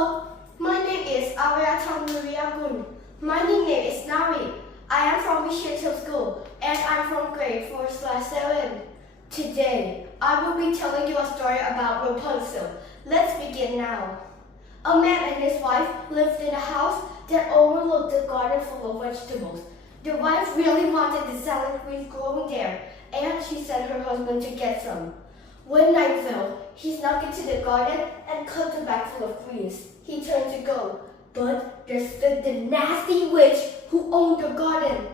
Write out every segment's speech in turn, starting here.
Hello, my name is Retold. My nickname is Nari. I am from Retold School and I'm from grade 4/7. Today, I will be telling you a story about Rapunzel. Let's begin now. A man and his wife lived in a house that overlooked a garden full of vegetables. The wife really wanted the salad greens growing there, and she sent her husband to get some. When night fell, he snuck into the garden and cut a bag full of greens. He turned to go, but there stood the nasty witch who owned the garden.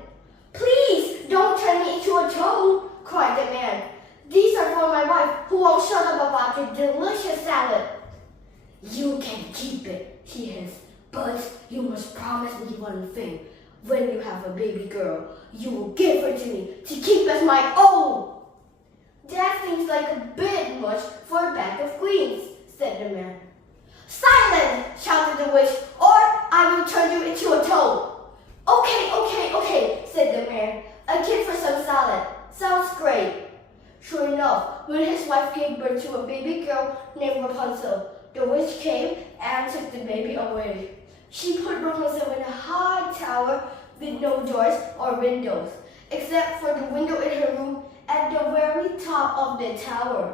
"Please, don't turn me into a toad," cried the man. "These are for my wife who won't shut up about your delicious salad." "You can keep it," he hissed, "but you must promise me one thing. When you have a baby girl, you will give her to me to keep as my own." "That seems like a bit much for a bag of greens," said the man. "Silence!" shouted the witch, "or I will turn you into a toad." Okay, said the man. "A kid for some salad. Sounds great." Sure enough, when his wife gave birth to a baby girl named Rapunzel, the witch came and took the baby away. She put Rapunzel in a high tower with no doors or windows, except for the window in her room at the very top of the tower.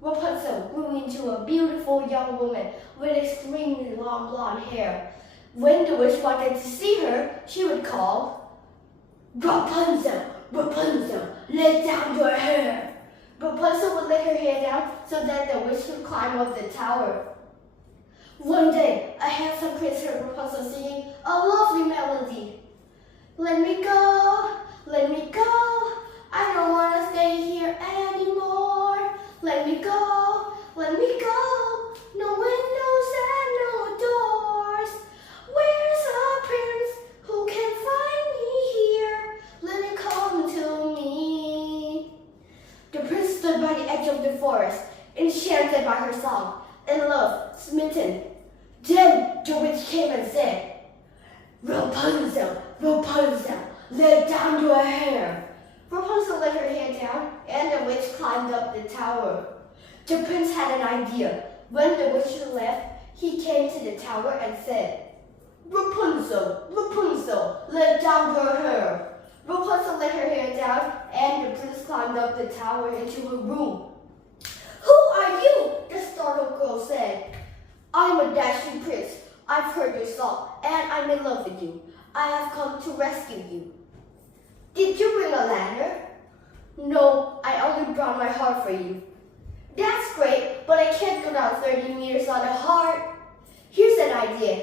Rapunzel grew into a beautiful young woman with extremely long blonde hair. When the witch wanted to see her, she would call, "Rapunzel, Rapunzel, let down your hair." Rapunzel would let her hair down so that the witch could climb up the tower. One day, a handsome prince heard Rapunzel singing a lovely melody. "Let me go, let me go. I don't want to stay here anymore. Let me go, let me go. No windows and no doors. Where's a prince who can find me here? Let him come to me." The prince stood by the edge of the forest, enchanted by her song, in love, smitten. Then the witch came and said, "Rapunzel, Rapunzel, let down your hair." Rapunzel let her hair down, and the witch climbed up the tower. The prince had an idea. When the witch left, he came to the tower and said, "Rapunzel, Rapunzel, let down your hair." Rapunzel let her hair down, and the prince climbed up the tower into her room. "Who are you?" the startled girl said. "I'm a dashing prince. I've heard your song, and I'm in love with you. I have come to rescue you." "Did you bring a ladder?" "No, I only brought my heart for you." "That's great, but I can't go down 30 meters on a heart." "Here's an idea.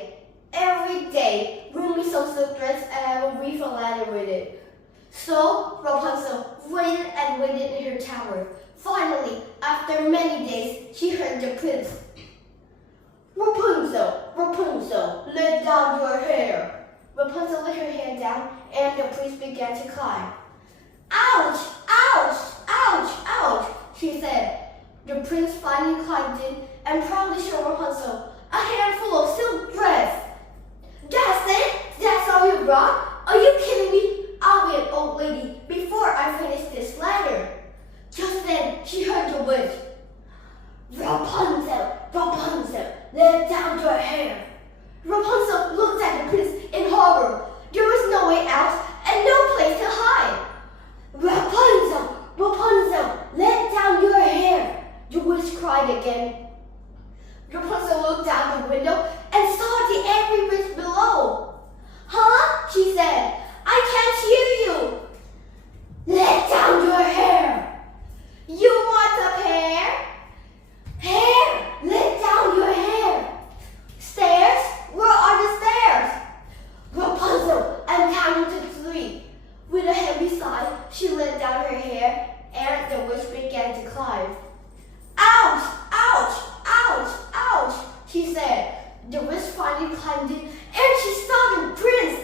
Every day, bring me some silk threads and I will weave a ladder with it." So Rapunzel waited and waited in her tower. Finally, after many days, she heard the prince. "Rapunzel, Rapunzel, let down your hair." Rapunzel let her hair down, and the prince began to climb. "Ouch, ouch, ouch, ouch," she said. The prince finally climbed in and proudly showed Rapunzel a handful of silk threads. "That's it? That's all you brought? Are you kidding me? I'll be an old lady before I finish this ladder." Just then, she heard the witch. "Rapunzel, Rapunzel, let down your hair." Rapunzel looked at the prince in horror. There was no way out and no place to hide. "Rapunzel, Rapunzel, let down your hair," the witch cried again. Rapunzel looked down the window and saw the angry prince below. "Huh?" she said. "I can't hear you." "Let down your hair." "You want a hair?" "Hair! Let down your hair." "Stairs? Where are the stairs?" Rapunzel, I'm counting to 3. With a heavy sigh, she let down her hair, and the witch began to climb. "Ouch! Ouch! Ouch! Ouch!" she said. The witch finally climbed in, and she saw the prince.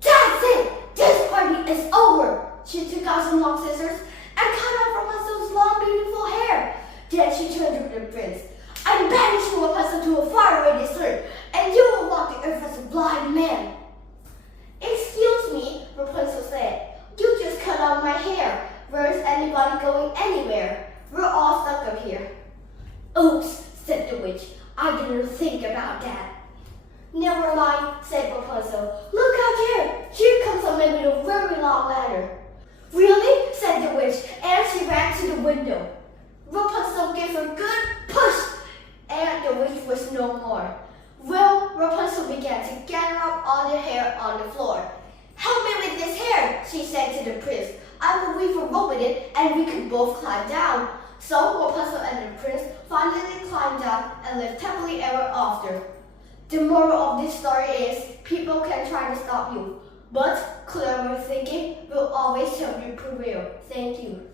"That's it! This party is over!" She took out some long scissors and cut off Rapunzel's long, beautiful hair. Then she turned to the prince. "I'm banishing Rapunzel to a faraway desert, and you will walk the earth as a blind man." "Excuse me," Rapunzel said. "You just cut off my hair. Where's anybody going anywhere? We're all stuck up here." "Oops," said the witch. "I didn't think about that." said Rapunzel. Look out here! Here comes a man with a very long ladder. Really? Said the witch, and she ran to the window. Rapunzel gave her a good push, and the witch was no more. Well, Rapunzel began to gather up all the hair on the floor. Help me with this hair, she said to the prince. I will weave a rope with it, and we can both climb down. So Rapunzel and the prince finally climbed down and lived happily ever after. The moral of this story is, people can try to stop you, but clever thinking will always help you prevail. Thank you.